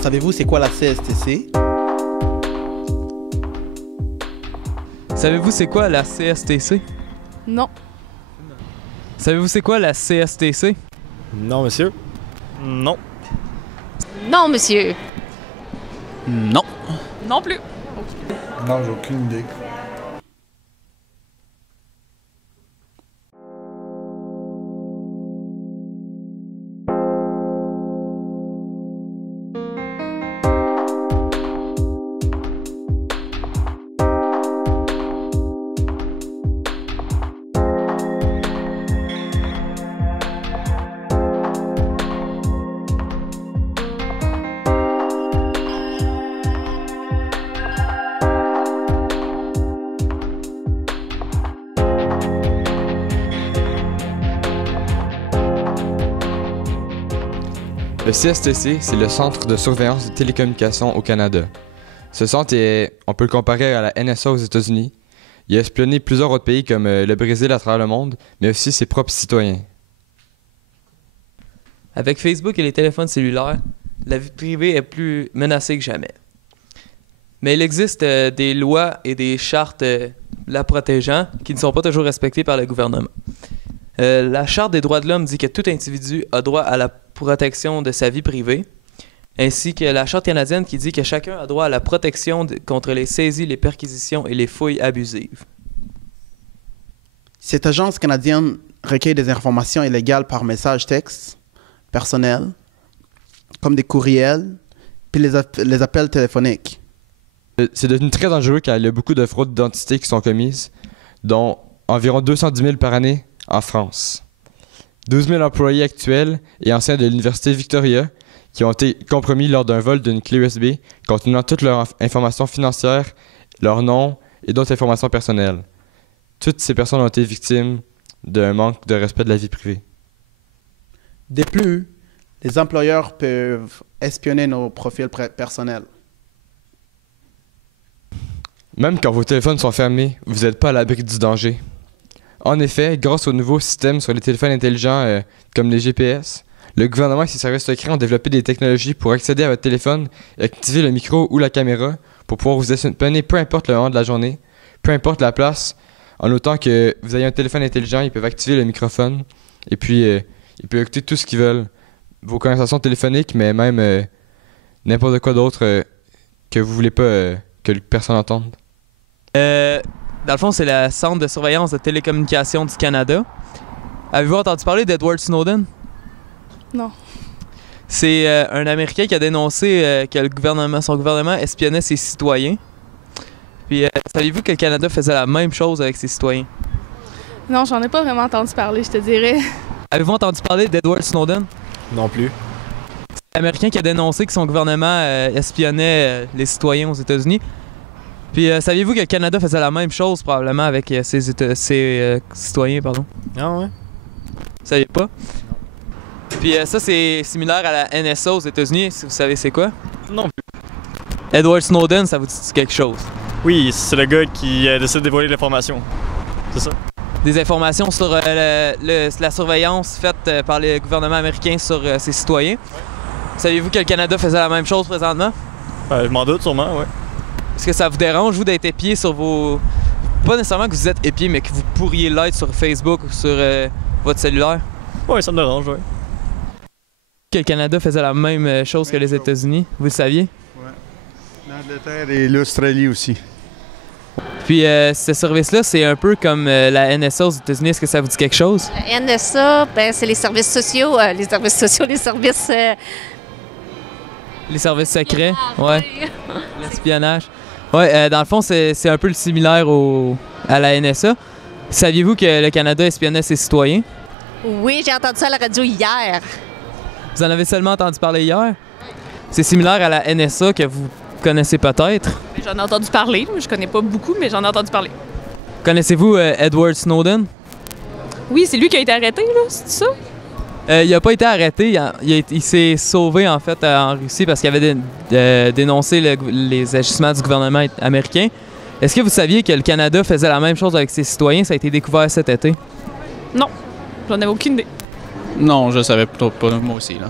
Savez-vous c'est quoi la CSTC? Savez-vous c'est quoi la CSTC? Non. Savez-vous c'est quoi la CSTC? Non, monsieur. Non. Non, monsieur. Non. Non plus. Non, j'ai aucune idée. Le CSTC, c'est le Centre de surveillance des télécommunications au Canada. Ce centre on peut le comparer à la NSA aux États-Unis. Il a espionné plusieurs autres pays comme le Brésil à travers le monde, mais aussi ses propres citoyens. Avec Facebook et les téléphones cellulaires, la vie privée est plus menacée que jamais. Mais il existe des lois et des chartes la protégeant qui ne sont pas toujours respectées par le gouvernement. La Charte des droits de l'homme dit que tout individu a droit à la protection de sa vie privée, ainsi que la Charte canadienne qui dit que chacun a droit à la protection contre les saisies, les perquisitions et les fouilles abusives. Cette agence canadienne recueille des informations illégales par message texte, personnel, comme des courriels, puis les appels téléphoniques. C'est devenu très dangereux car il y a beaucoup de fraudes d'identité qui sont commises, dont environ 210 000 par année en France. 12 000 employés actuels et anciens de l'Université Victoria qui ont été compromis lors d'un vol d'une clé USB contenant toutes leurs informations financières, leur nom et d'autres informations personnelles. Toutes ces personnes ont été victimes d'un manque de respect de la vie privée. De plus, les employeurs peuvent espionner nos profils personnels. Même quand vos téléphones sont fermés, vous n'êtes pas à l'abri du danger. En effet, grâce aux nouveaux systèmes sur les téléphones intelligents comme les GPS, le gouvernement et ses services secrets ont développé des technologies pour accéder à votre téléphone et activer le micro ou la caméra pour pouvoir vous espionner peu importe le moment de la journée, peu importe la place. En autant que vous ayez un téléphone intelligent, ils peuvent activer le microphone et puis ils peuvent écouter tout ce qu'ils veulent. Vos conversations téléphoniques, mais même n'importe quoi d'autre que vous voulez pas que personne n'entende. Dans le fond, c'est le Centre de surveillance de télécommunications du Canada. Avez-vous entendu parler d'Edward Snowden? Non. C'est un Américain qui a dénoncé que son gouvernement espionnait ses citoyens. Puis, saviez-vous que le Canada faisait la même chose avec ses citoyens? Non, j'en ai pas vraiment entendu parler, je te dirais. Avez-vous entendu parler d'Edward Snowden? Non plus. C'est l'Américain qui a dénoncé que son gouvernement espionnait les citoyens aux États-Unis. Puis, saviez-vous que le Canada faisait la même chose probablement avec ses citoyens, pardon? Ah ouais? Vous saviez pas? Puis ça, c'est similaire à la NSA aux États-Unis, si vous savez c'est quoi? Non plus. Edward Snowden, ça vous dit quelque chose? Oui, c'est le gars qui décide de dévoiler l'information. C'est ça? Des informations sur la surveillance faite par le gouvernement américain sur ses citoyens. Saviez-vous que le Canada faisait la même chose présentement? Je m'en doute sûrement, ouais. Est-ce que ça vous dérange, vous, d'être épié sur vos... Pas nécessairement que vous êtes épié, mais que vous pourriez l'être sur Facebook ou sur votre cellulaire? Ouais, ça me dérange, ouais. Que le Canada faisait la même chose que les États-Unis, vous le saviez? Ouais. L'Angleterre et l'Australie aussi. Puis ce service-là, c'est un peu comme la NSA aux États-Unis. Est-ce que ça vous dit quelque chose? La NSA, ben, c'est les services sociaux, les services... Les services secrets, ouais. L'espionnage. Ouais, dans le fond, c'est un peu le similaire à la NSA. Saviez-vous que le Canada espionnait ses citoyens? Oui, j'ai entendu ça à la radio hier. Vous en avez seulement entendu parler hier? C'est similaire à la NSA que vous connaissez peut-être. J'en ai entendu parler, je connais pas beaucoup, mais j'en ai entendu parler. Connaissez-vous Edward Snowden? Oui, c'est lui qui a été arrêté, là, c'est ça? Il n'a pas été arrêté, il s'est sauvé en fait en Russie parce qu'il avait dénoncé les agissements du gouvernement américain. Est-ce que vous saviez que le Canada faisait la même chose avec ses citoyens? Ça a été découvert cet été. Non, j'en avais aucune idée. Non, je savais plutôt pas, moi aussi, là.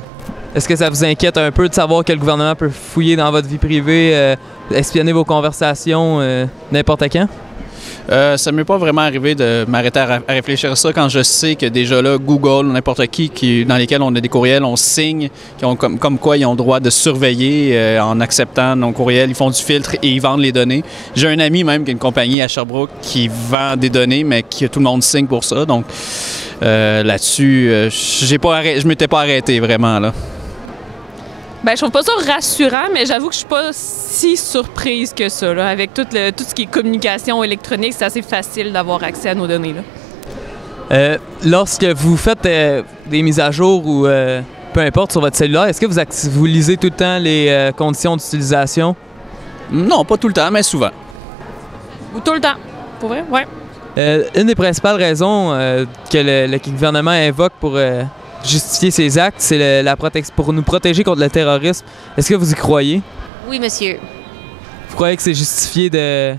Est-ce que ça vous inquiète un peu de savoir que le gouvernement peut fouiller dans votre vie privée, espionner vos conversations n'importe quand? Ça ne m'est pas vraiment arrivé de m'arrêter à réfléchir à ça quand je sais que déjà là, Google, n'importe qui dans lesquels on a des courriels, on signe, qui ont comme quoi ils ont le droit de surveiller en acceptant nos courriels, ils font du filtre et ils vendent les données. J'ai un ami même qui a une compagnie à Sherbrooke qui vend des données, mais que tout le monde signe pour ça. Donc là-dessus, je m'étais pas arrêté vraiment là. Ben, je trouve pas ça rassurant, mais j'avoue que je suis pas si surprise que ça. Là. Avec tout ce qui est communication électronique, c'est assez facile d'avoir accès à nos données. Là. Lorsque vous faites des mises à jour ou peu importe sur votre cellulaire, est-ce que vous lisez tout le temps les conditions d'utilisation? Non, pas tout le temps, mais souvent. Ou tout le temps, pour vrai, ouais. Une des principales raisons que le gouvernement invoque pour justifier ses actes, c'est pour nous protéger contre le terrorisme. Est-ce que vous y croyez? Oui, monsieur. Vous croyez que c'est justifié de...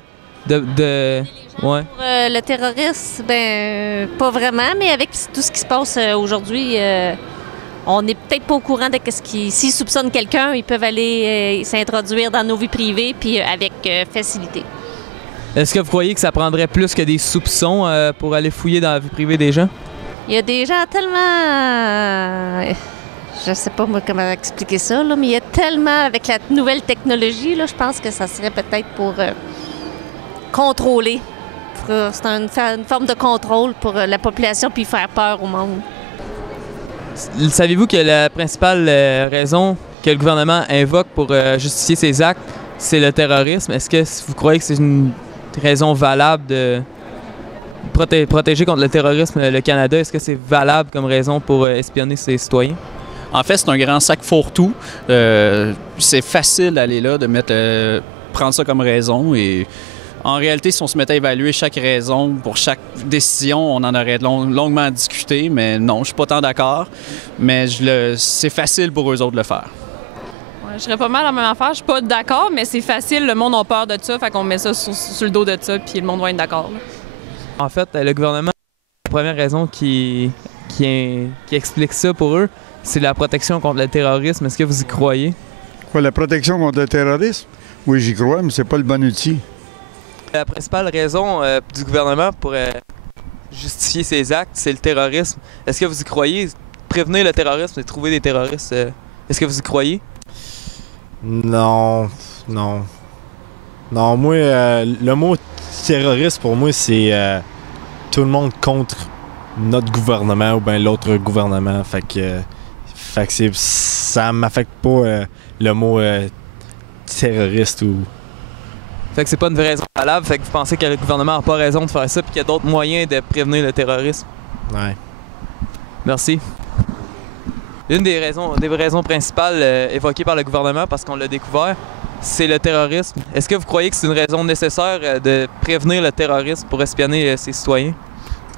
Ouais. Pour le terrorisme, ben pas vraiment, mais avec tout ce qui se passe aujourd'hui, on n'est peut-être pas au courant de ce qui... S'ils soupçonnent quelqu'un, ils peuvent aller s'introduire dans nos vies privées, puis avec facilité. Est-ce que vous croyez que ça prendrait plus que des soupçons pour aller fouiller dans la vie privée des gens? Il y a des gens tellement... je sais pas moi comment expliquer ça, là, mais il y a tellement, avec la nouvelle technologie, là, je pense que ça serait peut-être pour contrôler. C'est une forme de contrôle pour la population puis faire peur au monde. Savez-vous que la principale raison que le gouvernement invoque pour justifier ses actes, c'est le terrorisme? Est-ce que vous croyez que c'est une raison valable de protéger contre le terrorisme le Canada? Est-ce que c'est valable comme raison pour espionner ses citoyens? En fait, c'est un grand sac fourre-tout. C'est facile d'aller là, de prendre ça comme raison. Et en réalité, si on se mettait à évaluer chaque raison pour chaque décision, on en aurait longuement discuté. Mais non, je suis pas tant d'accord. Mais c'est facile pour eux autres de le faire. Ouais, je serais pas mal la même affaire. Je suis pas d'accord, mais c'est facile. Le monde a peur de ça, fait qu'on met ça sur le dos de ça, puis le monde va être d'accord. En fait, le gouvernement, la première raison qui explique ça pour eux, c'est la protection contre le terrorisme. Est-ce que vous y croyez? Quoi, la protection contre le terrorisme? Oui, j'y crois, mais c'est pas le bon outil. La principale raison du gouvernement pour justifier ses actes, c'est le terrorisme. Est-ce que vous y croyez? Prévenir le terrorisme et trouver des terroristes, est-ce que vous y croyez? Non. Non, moi, le mot terroriste, pour moi, c'est tout le monde contre notre gouvernement ou bien l'autre gouvernement. Fait que ça m'affecte pas le mot terroriste ou... Fait que c'est pas une vraie raison valable, fait que vous pensez que le gouvernement n'a pas raison de faire ça puis qu'il y a d'autres moyens de prévenir le terrorisme? Ouais. Merci. Une des raisons principales évoquées par le gouvernement, parce qu'on l'a découvert, c'est le terrorisme. Est-ce que vous croyez que c'est une raison nécessaire de prévenir le terrorisme pour espionner ses citoyens?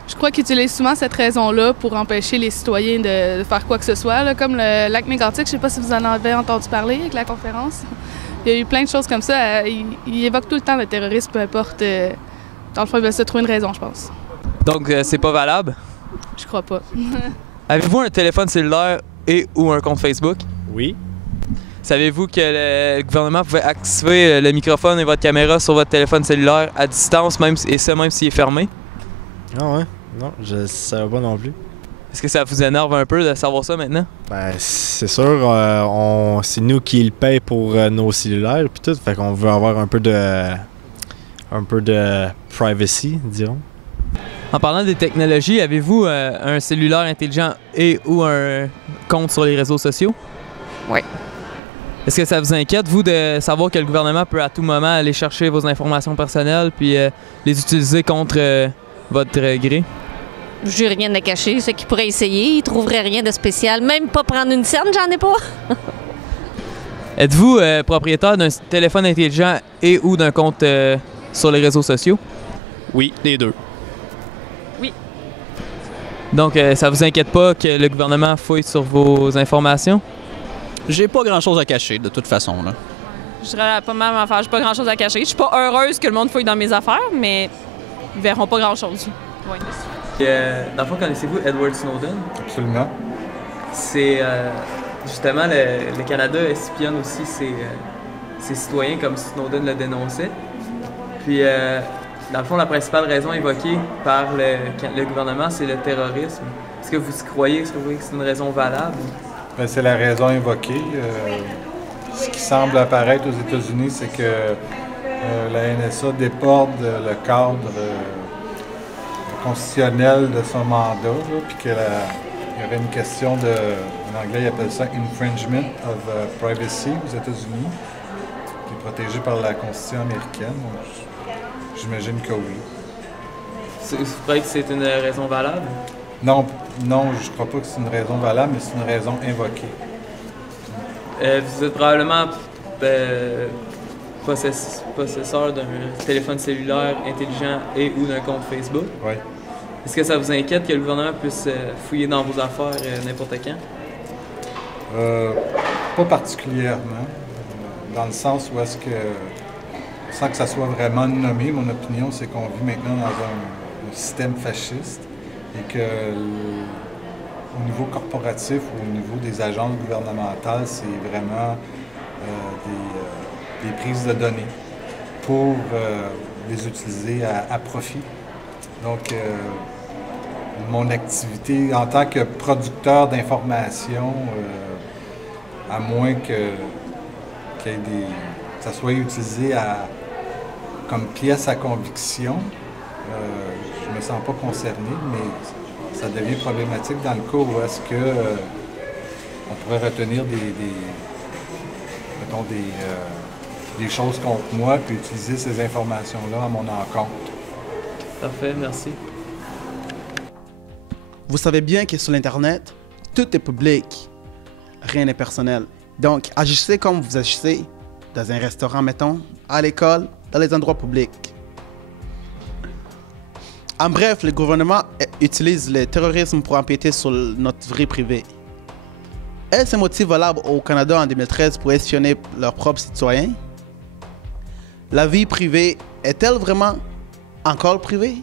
Je crois qu'ils utilisent souvent cette raison-là pour empêcher les citoyens de faire quoi que ce soit, là, comme le lac mégantic. Je sais pas si vous en avez entendu parler avec la conférence. Il y a eu plein de choses comme ça. Ils évoquent tout le temps le terrorisme, peu importe. Dans le fond, ils veulent se trouver une raison, je pense. Donc, c'est pas valable? Je crois pas. Avez-vous un téléphone cellulaire et ou un compte Facebook? Oui. Savez-vous que le gouvernement pouvait activer le microphone et votre caméra sur votre téléphone cellulaire à distance, même s'il est fermé? Ah ouais? Non, je savais pas non plus. Est-ce que ça vous énerve un peu de savoir ça maintenant? Ben, c'est sûr, c'est nous qui le payons pour nos cellulaires puis tout, fait qu'on veut avoir un peu de privacy, dirons. En parlant des technologies, avez-vous un cellulaire intelligent et ou un compte sur les réseaux sociaux? Oui. Est-ce que ça vous inquiète, vous, de savoir que le gouvernement peut à tout moment aller chercher vos informations personnelles puis les utiliser contre votre gré? J'ai rien à cacher. Ceux qui pourraient essayer, ils trouveraient rien de spécial. Même pas prendre une scène, j'en ai pas. Êtes-vous propriétaire d'un téléphone intelligent et ou d'un compte sur les réseaux sociaux? Oui, les deux. Oui. Donc, ça vous inquiète pas que le gouvernement fouille sur vos informations? J'ai pas grand-chose à cacher, de toute façon, là. Je dirais pas mal m'en faire. J'ai pas grand-chose à cacher. Je suis pas heureuse que le monde fouille dans mes affaires, mais ils verront pas grand-chose. Oui. Dans le fond, connaissez-vous Edward Snowden? Absolument. c'est justement le Canada espionne aussi ses citoyens comme Snowden le dénonçait. Puis, dans le fond, la principale raison évoquée par le gouvernement, c'est le terrorisme. Est-ce que vous y croyez? Est-ce que vous croyez que c'est une raison valable? Bien, c'est la raison invoquée. Ce qui semble apparaître aux États-Unis, c'est que la NSA déborde le cadre constitutionnel de son mandat, puis qu'il y aurait une question de, en anglais, ils appellent ça infringement of privacy aux États-Unis, qui est protégé par la Constitution américaine. Donc, j'imagine que oui. Vous croyez que c'est une raison valable? Non, je ne crois pas que c'est une raison valable, mais c'est une raison invoquée. Vous êtes probablement possesseur d'un téléphone cellulaire intelligent et ou d'un compte Facebook. Oui. Est-ce que ça vous inquiète que le gouvernement puisse fouiller dans vos affaires n'importe quand? Pas particulièrement. Dans le sens où est-ce que, sans que ça soit vraiment nommé, mon opinion, c'est qu'on vit maintenant dans un système fasciste et que au niveau corporatif ou au niveau des agences gouvernementales, c'est vraiment des prises de données pour les utiliser à profit. Donc, mon activité en tant que producteur d'informations, à moins que ça soit utilisé comme pièce à conviction, je ne me sens pas concerné, mais ça devient problématique dans le cas où est-ce que on pourrait retenir des choses contre moi puis utiliser ces informations-là à mon encontre. Parfait, merci. Vous savez bien que sur l'Internet, tout est public. Rien n'est personnel. Donc, agissez comme vous agissez dans un restaurant, mettons, à l'école, dans les endroits publics. En bref, le gouvernement utilise le terrorisme pour empiéter sur notre vie privée. Est-ce un motif valable au Canada en 2013 pour espionner leurs propres citoyens? La vie privée est-elle vraiment encore privée?